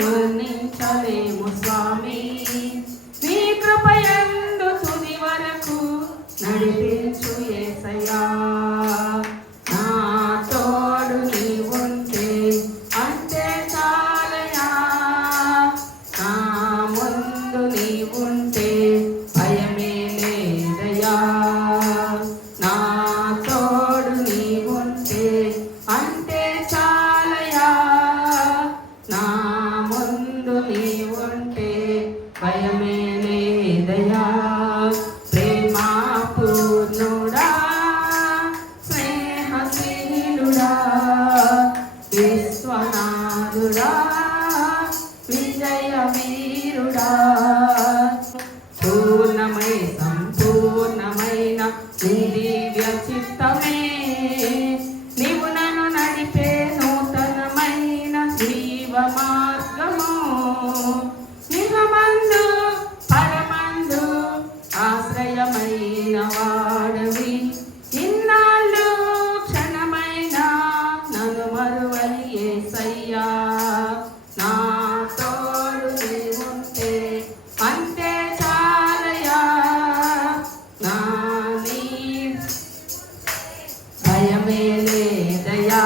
వర్ణించలేము స్వామి. నీ కృపయందు తుది వరకు నడిపించు యేసయ్యా. నా తోడు నీవుంటే అంతే చాలయా. నా ముందు నీవుంటే భయమే లేదయా. నా తోడు నీవుంటే అంతే చాలయా. నా ముందు నీవుంటే భయమే లేదయా. ప్రేమా పూర్ణుడా, స్నేహశీలుడా, విశ్వనాథుడా, విజయ వీరుడా, పూర్ణమై సంపూర్ణమైన నీ దివ్య చిత్తమే నీవు నన్ను నడిపే నూతనమైన జీవ మార్గము. నిజమందు పరమందు ఆశ్రయమైన వాడవి, ఇన్నాళ్ళు క్షణమైన నన్ను మరువని యేసయ్యా. నా తోడు నీవుంటే అంతే చాలయా. నా నీ భయమే లేదయా.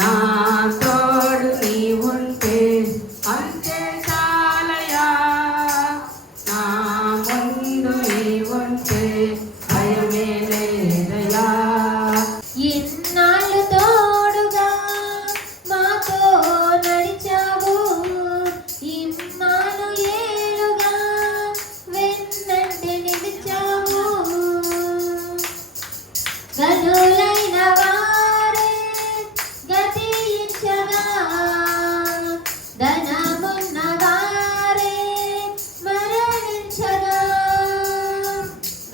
నా తోడు నీవుంటే అంతే చాలయా. నా ముందు నీవుంటే భయమే లేదయా. ఇన్నాళ్ళు తోడుగా మాతో నడిచావు, ఇన్నాళ్ళు ఏలుగా వెన్నంటి నిలిచావు. గనులైన వారే గతించగా, ధనమున్న వారే మరణించగా.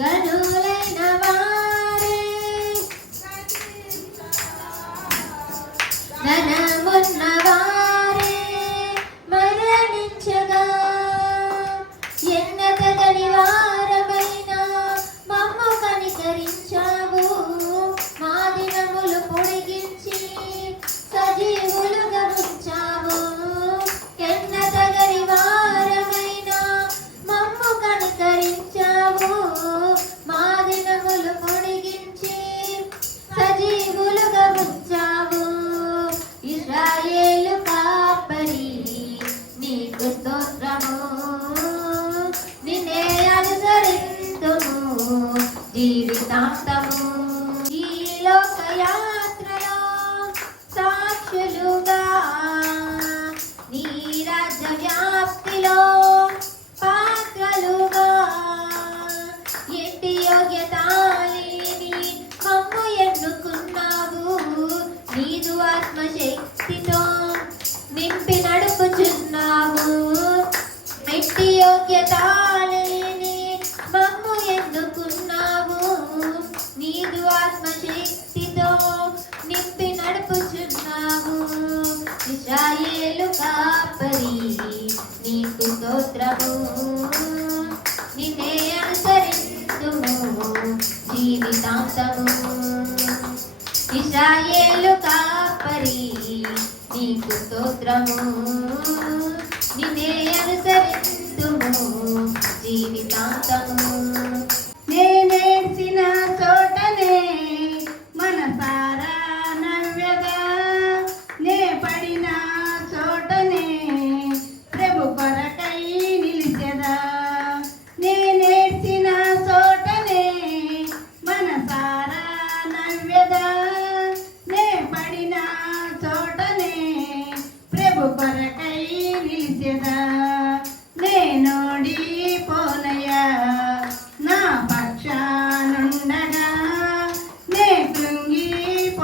గనులైన వారే ధనమున్న వారే మరణించగా. ఎన్నతగని వారమైన మమ్ము కనికరించావు. మా దినములు పొడిగించి సజీవులుగా ఉంచావు. ఎన్నతగని వారమైన మమ్ము కనికరించావు. మా దినములు పొడిగించి సజీవులుగా ఉంచావు. ఇశ్రాయేలు కాపరి నీకు స్తోత్రము. నిన్నే అనుసరింతుము జీవితాంతము. ఈ లోకయాత్రలో సాక్షులుగా నీ రాజ్య వ్యాప్తిలో పాత్రలుగా. ఎట్టి యోగ్యత లేని మమ్ము ఎన్నుకున్నావు. నీదు ఆత్మశక్తితో నింపి నడుపుచున్నావు. ఎట్టి యోగ్యత లేని మమ్ము ఎన్నుకున్నావు. నీదు ఆత్మశక్తితో నింపి నడుపుచున్నావు. ఇశ్రాయేలు కాపరి నీకు స్తోత్రము. నిన్నే అనుసరింతుము జీవితాంతము. ఇశ్రాయేలు కాపరి నీకు స్తోత్రము. నిన్నే అనుసరింతుము జీవితాంతము. నేనేడ్చిన చోటనే మనసారా నవ్యగా, నే పడిన చోటనే ప్రభు కొరకై నిలిచెదా. నేనేడ్చిన చోటనే మనసారా నవ్యదా, నే పడిన చోటనే ప్రభు కొరకై నిలిచెదా. నేనోడిపోనయ్యా నా పక్షానుండగా, నే కృంగిపోనయ్యా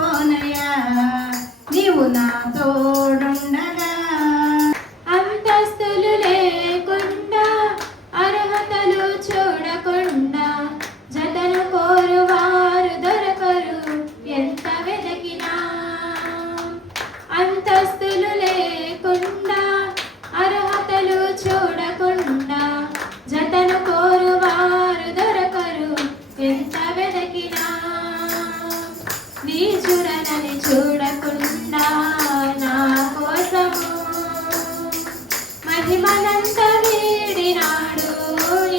మహిమనంత వీడినాడు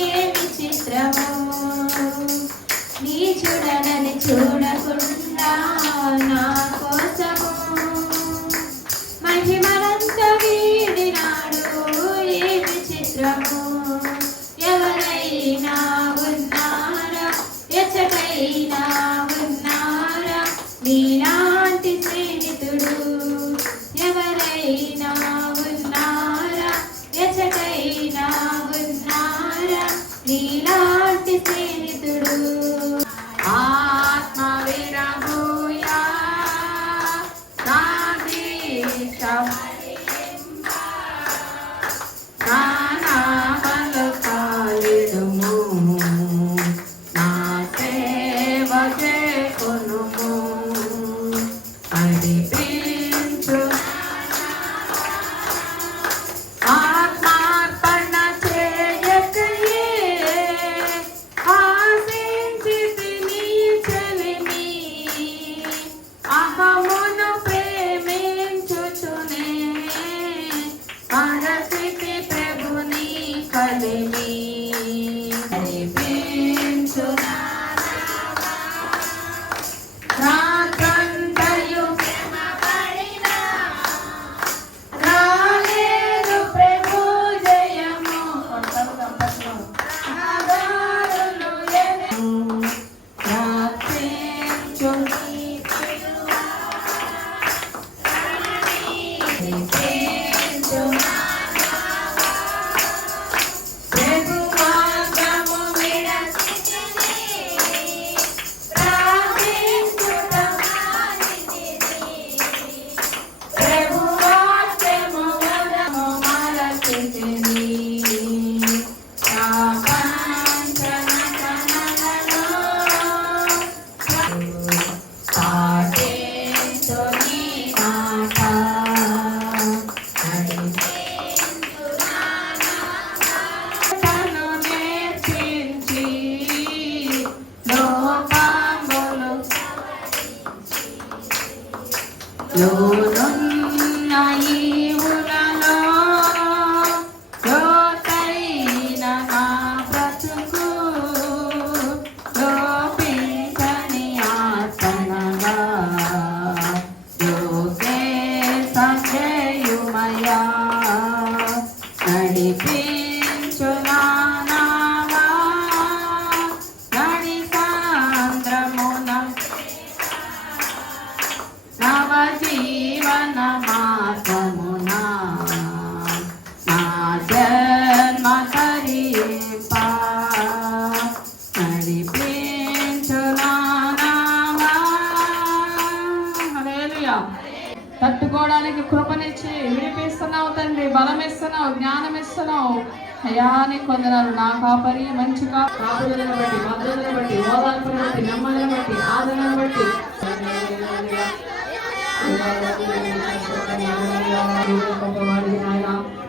ఏమి చిత్రము నీ చూడనని చూడకుండా నా కోసము మహిమనంత వీడినాడు ఏమి చిత్రము ఎవరైనా ఉన్నారా ఎచ్చటైనా ఉన్నారా నీలాంటి స్నేహితుడు ఎవరైనా ఉన్నారా ఎచ్చటైనా ఉన్నారా నీలాంటి స్నేహితుడు ఆత్మ విరహూయా నా దీక్ష నా నామలు కాలిడుము నా సేవ చేకొనుము అడిపించు ఆత్మార్పణ చేయకయే ఆశించితి నీ చెలిమి అహమును ప్రేమించుచునే మరచితి ప్రభుని కలిమి అడిపించు రాకంతయు రాలేదు ప్రభు జయము ఆధారులు రక్షించు రక్షించు ప్రభు మార్గము విడచితిని ప్రార్థించుట ప్రభు వాక్యము వదము మరచితిని ప్రపంచనకనలలో పాటించు నీ మాట తను నేర్పించి లోకములు లోనున్న ఈవులలో లోతైన నా బ్రతుకు లోపించని ఆత్మగా లోకే సంజయుమయా నడిపించు నా నావా నడి సాంద్రమున నవ జీవన మార్గమునా నా జన్మ తరింప నడిపించు నా నావా. హల్లెలూయా. తట్టుకోవడానికి కృపనిచ్చి విడిపిస్తున్నావు తండ్రి, బలం ఇస్తున్నావు, జ్ఞానం ఇస్తున్నావు. అయాని కొందరు నా కాపరి మంచి కాపుదలను బట్టి, భద్రతను బట్టి, ఓదార్పును బట్టి, నెమ్మదిని బట్టి, ఆదరణను బట్టి గొప్పవాడివి నాయన,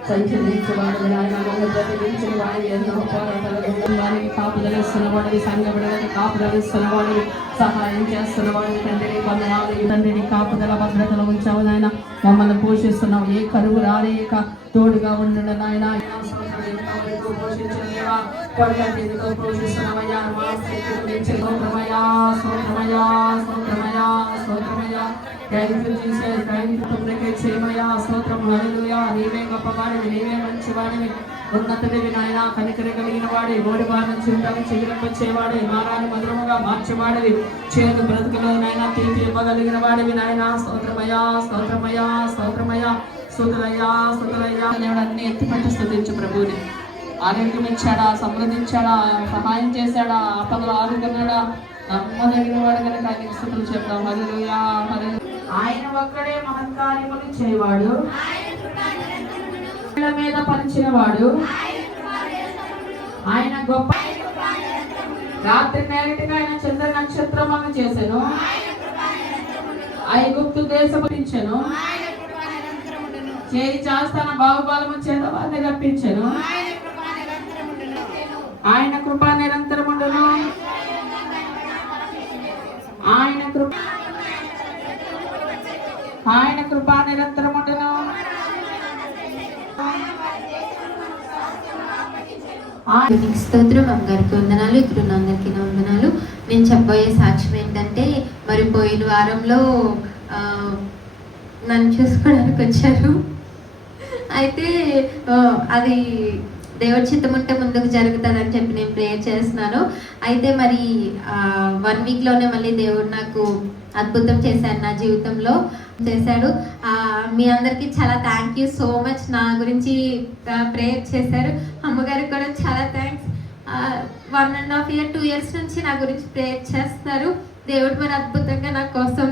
సంచరించేవాడివి నాయన, మమ్మల్ని ప్రతిదించిన వాడివి, ఎన్నో పోరాటాలకు వారికి కాపుదలు ఇస్తున్న వాడివి, సంఘ బిడ్డలకి కాపుదలు ఇస్తున్న వాడివి, సహాయం చేస్తున్న వాడివి తండ్రి. వందనాలు తండ్రిని కాపుదల భద్రతలు ఉంచావు నాయన, మమ్మల్ని పోషిస్తున్నావు. ఏ కరువు రాలేక తోడుగా ఉండండి నాయన. పోషించిన దేవా, కొడగట్టితో పోషిస్తున్నావయ్యా, మా స్థితిని మించి స్తోత్రమయ్యా, స్తోత్రమయ్యా, స్తోత్రమయ్యా, స్తోత్రమయ్యా. Thank you Jesus, thank you తండ్రికి చేయమయ్యా, స్తోత్రం. హల్లెలూయా. నీవే గొప్పవాడివి, నీవే మంచివాడివి, ఉన్నతుడివి నాయన, కనికర కలిగిన వాడి, గోడి బారి నుంచి ఉంటాను చిగురింపచ్చేవాడి, మారాన్ని మధురముగా మార్చేవాడివి, చేదు బ్రతుకులో నాయన తీపి ఇవ్వగలిగిన వాడివి నాయన. స్తోత్రమయ్యా, స్తోత్రమయ్యా, స్తోత్రమయ్యా, స్తుతులయ్యా, స్తుతులయ్యా. దేవుడు అన్ని ఎత్తిపట్టి స్తుతించు ప్రభువుని. ఆరోగ్యం ఇచ్చాడా, సమృద్ధించాడా, సహాయం చేశాడా, ఆపదలు ఆదుకున్నాడా, నమ్మదగిన వాడు కనుక ఆయనకి స్తుతులు చెప్తాం. హల్లెలూయా, హల్లెలూయా. ఆయన ఒక్కడే మహత్కార్యములు చేయవాడు, మీద పరిచినవాడు, ఆయన గొప్ప. రాత్రి నేరటిగా ఆయన చంద్ర నక్షత్రములను చేసెను, ఐగుప్తు దేశము ఇచ్చెను, చేయి చాస్తాన బాహుబలము చేత వారిని రప్పించెను. ఆయన కృప నిరంతరముండును, ఆయన కృప నిరంతరముండును. నీకు స్తోత్రం. అమ్మగారికి వందనాలు. ఇక్కడ ఉన్న అందరికీ నా వందనాలు. నేను చెప్పబోయే సాక్ష్యం ఏంటంటే, మరి పోయిన వారంలో నన్ను చూసుకోవడానికి వచ్చారు. అయితే అది దేవుడి చిత్తం ఉంటే ముందుకు జరుగుతుందని చెప్పి నేను ప్రేయర్ చేస్తున్నాను. అయితే మరి 1 వీక్లోనే మళ్ళీ దేవుడు నాకు అద్భుతం చేశాడు, నా జీవితంలో చేశాడు. మీ అందరికీ చాలా థ్యాంక్ యూ సో మచ్. నా గురించి ప్రేయర్ చేశారు. అమ్మగారికి కూడా చాలా థ్యాంక్స్. 1.5 year 2 years నుంచి నా గురించి ప్రేయర్ చేస్తున్నారు. దేవుడు మరి అద్భుతంగా నా కోసం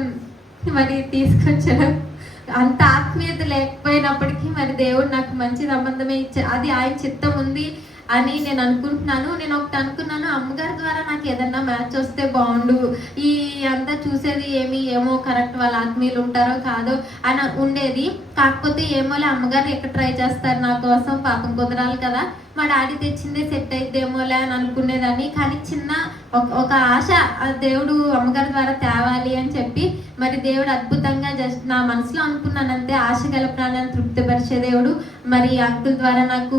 మరి తీసుకొచ్చాడు. అంత ఆత్మీయత లేకపోయినప్పటికీ మరి దేవుడు నాకు మంచి సంబంధమే ఇచ్చాడు. అది ఆయన చిత్తం ఉంది అని నేను అనుకుంటున్నాను. నేను ఒకటి అనుకున్నాను, అమ్మగారి ద్వారా నాకు ఏదన్నా మ్యాచ్ వస్తే బాగుండు. ఈ అంతా చూసేది ఏమో కరెక్ట్ వాళ్ళ ఆత్మీయులు ఉంటారో కాదో అని ఉండేది. కాకపోతే ఏమోలే, అమ్మగారు ఎక్కడ ట్రై చేస్తారు నా కోసం, పాపం కుదరాలి కదా, మా డాడీ తెచ్చిందే సెట్ అయిద్దేమోలే అని అనుకునేదాన్ని. కానీ చిన్న ఒక ఆశ దేవుడు అమ్మగారి ద్వారా తేవాలి అని చెప్పి మరి దేవుడు అద్భుతంగా జస్ట్ నా మనసులో అనుకున్నానంతే. ఆశ గల ప్రాణాన్ని తృప్తిపరిచే దేవుడు మరి అంకుల్ ద్వారా నాకు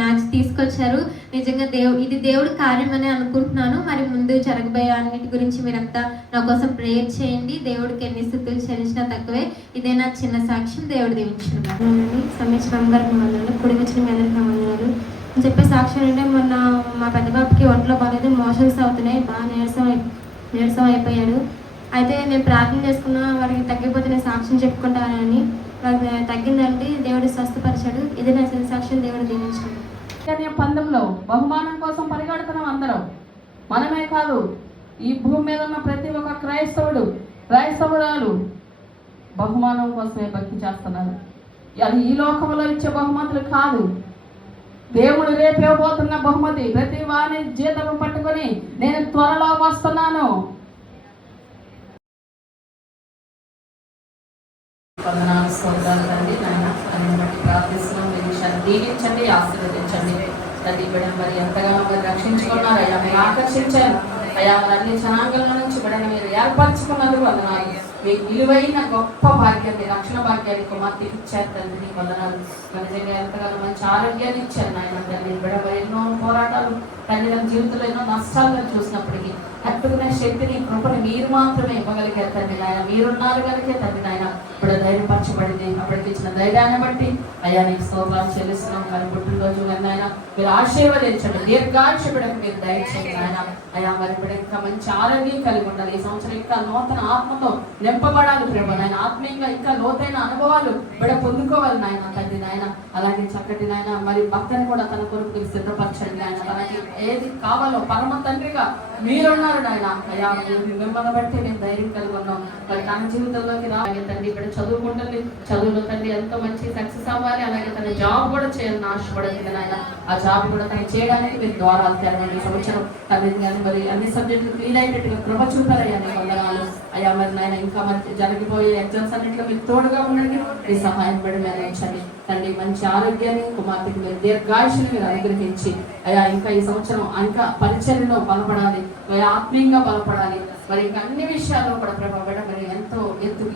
మ్యాచ్ తీసుకొచ్చారు. నిజంగా ఇది దేవుడి కార్యం అని అనుకుంటున్నాను. మరి ముందు జరగబోయే అన్నిటి గురించి మీరంతా నా కోసం ప్రేయర్ చేయండి. దేవుడికి ఎన్ని స్థుతులు చెల్లించినా తక్కువే. ఇదే నా చిన్న సాక్ష్యం. దేవుడు దీవించుకున్నాను. సంవత్సరం అమ్మగారికి వందనాలు. కుడి వచ్చిన మీ అందరికీ వందనాలు. చెప్పే సాక్ష్యం అంటే, మొన్న మా పెద్ద బాబుకి ఒంట్లో బాగాలేదు, మోషన్స్ అవుతున్నాయి, బాగా నీరసం అయిపోయాడు. అయితే నేను ప్రార్థన చేసుకున్నా, వాడికి తగ్గిపోతే నేను సాక్ష్యం చెప్పుకుంటానని. వాడికి తగ్గిందంటే దేవుడు స్వస్థపరిచాడు. ఇది నా సాక్ష్యం. దేవుడు దీవించాడు. 19లో బహుమానం కోసం పరిగెడుతున్నాం అందరం. మనమే కాదు, ఈ భూమి మీద ఉన్న ప్రతి ఒక్క క్రైస్తవురాలు బహుమానం కోసమే భక్తి చేస్తున్నారు. అది ఈ లోకంలో ఇచ్చే బహుమతులు కాదు, దేవుడు రేపు ఇవ్వబోతున్న బహుమతి. ప్రతి వారి జీతం పట్టుకొని నేను త్వరలో వస్తున్నాను. వందనాలు, స్తోత్రాలు తండ్రి. నాయన బట్టి ప్రార్థిస్తున్నాం. మీ విషయాన్ని దీవించండి, ఆశీర్వదించండి తండ్రి. బిడ్డ మరి ఎంతగానో మీరు రక్షించుకున్నారు అయ్యా, మీరు ఆకర్షించారు అయ్యా, మరి అన్ని జనాంగాల నుంచి బిడ్డను మీరు ఏర్పరచుకున్నారు. వందనాలు. మీకు విలువైన గొప్ప భాగ్యాన్ని, రక్షణ భాగ్యాన్ని కుమార్తె ఇచ్చారు తండ్రి. నీకు వందనాలు. నిజంగా ఎంతగానో మంచి ఆరోగ్యాన్ని ఇచ్చారు నాయన తండ్రి. బిడ్డ మరి ఎన్నో పోరాటాలు తండ్రి, తన జీవితంలో ఎన్నో నష్టాలను చూసినప్పటికీ తట్టుకునే శక్తిని, కృపని మీరు మాత్రమే ఇవ్వగలిగారు తండ్రి నాయన. మీరున్నారు కనుకే తండ్రి నాయన ఇప్పుడు ధైర్యపరచబడింది. అప్పటికి ఇచ్చిన ధైర్యాన్ని బట్టి అయ్యా నీకు స్తోత్రాలు చెల్లిస్తున్నాం. కానీ పుట్టినరోజు నాయన మీరు ఆశీర్వదించండి, దీర్ఘాయుష్య బిడ్డకు మీరు దయచేయండి నాయన. అయ్యా మరి ఇప్పుడు ఇంకా మంచి ఆరోగ్యం కలిగి ఉండాలి. ఈ సంవత్సరం ఇంకా నూతన ఆత్మతో నింపబడాలి ప్రభు నాయన. ఆత్మీయంగా ఇంకా లోతైన అనుభవాలు బిడ్డ పొందుకోవాలి నాయన తండ్రి నాయన. అలాగే చక్కటి నాయన మరి భక్తని కూడా తన కొరకు మీరు సిద్ధపరచండి నాయన. తనకి ఏది కావాలో పరమ తండ్రిగా మీరున్నారు నాయన. అయ్యా మిమ్మల్ని బట్టి నేను ధైర్యం కలిగి ఉన్నాం. మరి తన జీవితంలోకి రావాలి తండ్రి. ఇక్కడ చదువుకుంటుంది, చదువులో తండ్రి ఎంతో మంచి సక్సెస్ అవ్వాలి. అలాగే తన జాబ్ కూడా చేయాలని ఆశపడుతుంది నాయన. ఆ జాబ్ కూడా తను చేయడానికి మీరు ద్వారాలు తెరవండి. సంవత్సరం తండ్రి కానీ మరి అన్ని సబ్జెక్టులు క్లీన్ అయ్యేటట్టుగా కృప చూపారయ్యా నీకు వందనాలు. అయ్యా మరి నాయన ఇంకా మరి జరిగిపోయే ఎగ్జామ్స్ అన్నింటిలో మీరు తోడుగా ఉండండి. మీ సహాయం పడి మీద ఉంచండి తండ్రి. మంచి ఆరోగ్యాన్ని కుమార్తెకి మీరు దీర్ఘాయుష్ని మీరు అనుగ్రహించి అయ్యా ఇంకా ఈ సంవత్సరం ఇంకా పరిచర్యలో బలపడాలి, ఆత్మీయంగా బలపడాలి. మరి ఇంకా అన్ని విషయాల్లో కూడా ప్రభావం మరి ఎంతో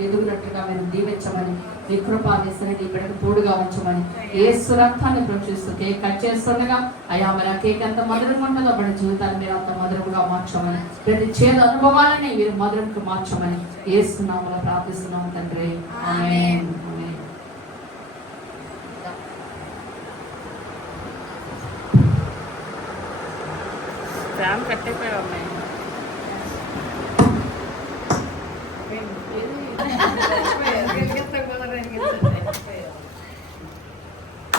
ఎదుగునట్టుగా మీరు దీవించమని, మీ కృపాన్ని నీ బిడ్డకు తోడుగా ఉంచమని, యేసు రక్తాన్ని ప్రచురిస్తూ కేక్ కట్ చేస్తుండగా అయ్యా మరి ఆ కేక్ ఎంత మధురంగా ఉంటుందో మన జీవితాన్ని మీరు అంత మధురంగా మార్చమని, ప్రతి చేదు అనుభవాలని మీరు మధురంగా మార్చమని యేసు నామములో ప్రార్థిస్తున్నాము తండ్రి. ఆమేన్. కట్టేపోయాయి.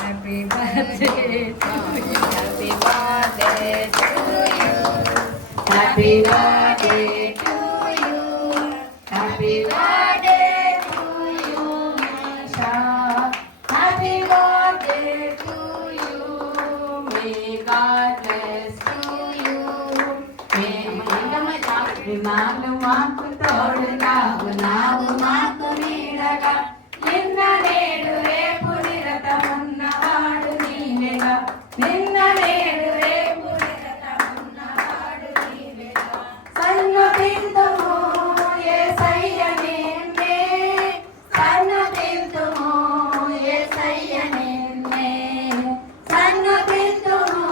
Happy birthday to you. Happy birthday to you. Happy birthday to you. Happy birthday to you, Masha. Happy birthday to you. May God bless to you. May నాలు మాకు తోడుగా ఉన్నావు, మాకు నీడగా, నిన్న నేడు రేపు నిరతమున్నవాడు నీవేగా, నిన్న నేడు రేపు నిరతమున్నవాడు నీవేగా. సన్నతింతుము యేసయ్య నిన్నే, సన్నతింతుము యేసయ్య నిన్నే, సన్నతింతుము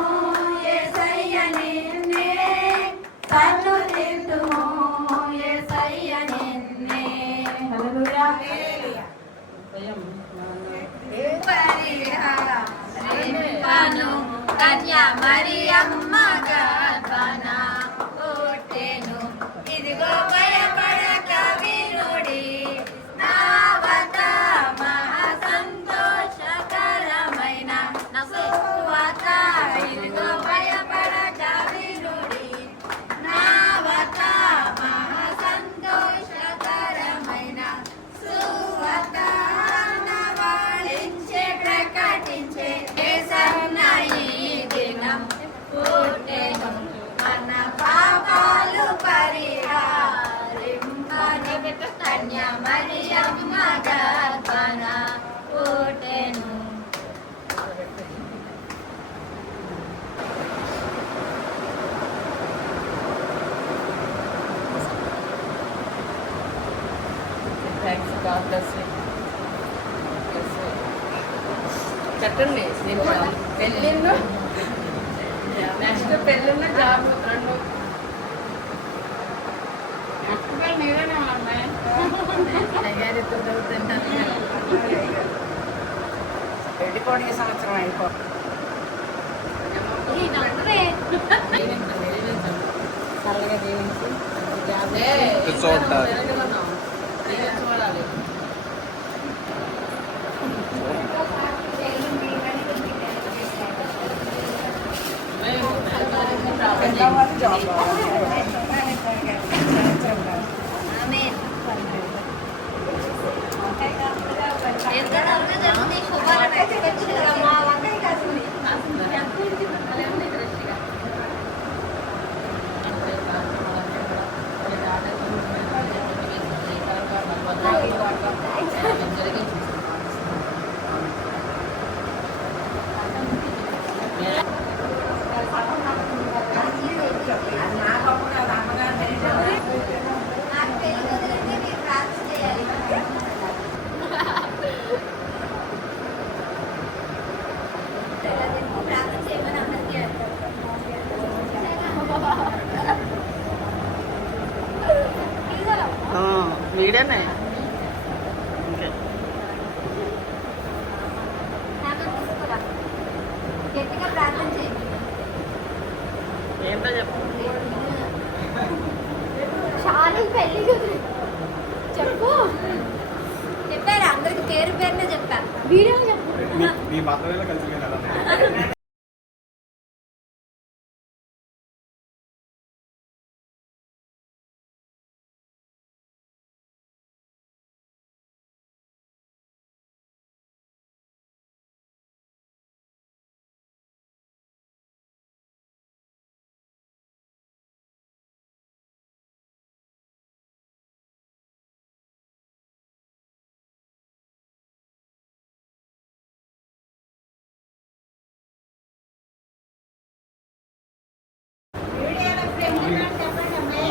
మరియమ్మ గర్భన పుట్టెను. ఇదిగో భయపడక వినుడి నావత మహా సంతోషకరమైన సువార్త. ఇదిగో భయపడక వినుడి నావత మహా సంతోషకరమైన సువార్త. నవాళించే ప్రకటించే యేసన్న ఈ దినం పుట్టెను. మన పాపాలు పరిహారింపని కన్య మరియమ్మ గర్భన పుట్టెను. Thanks, God bless you. చెప్పండి, పెళ్ళిళ్ళు నెక్స్ట్ పెళ్ళిళ్ళు జాబ్ రెండు వెళ్ళిపోయి ఈ సంవత్సరం అయిపో చల్లగా దీవించి చూడాలి. పెద్దవాళ్ళు జాబ్ మా వంకాయ కాసింది. వీడనే గట్టిగా ప్రార్థన చేయండి. ఏంటో చెప్పు. చాలా పెళ్లి చెప్పు. చెప్పారా అందరికి పేరు పేరునే చెప్పా. వీడియో చెప్పు. మీ పాత్రలో కలిసి కదా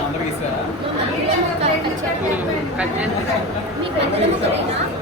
అందరికి ఇస్తారా? కట్ చేసి మీకు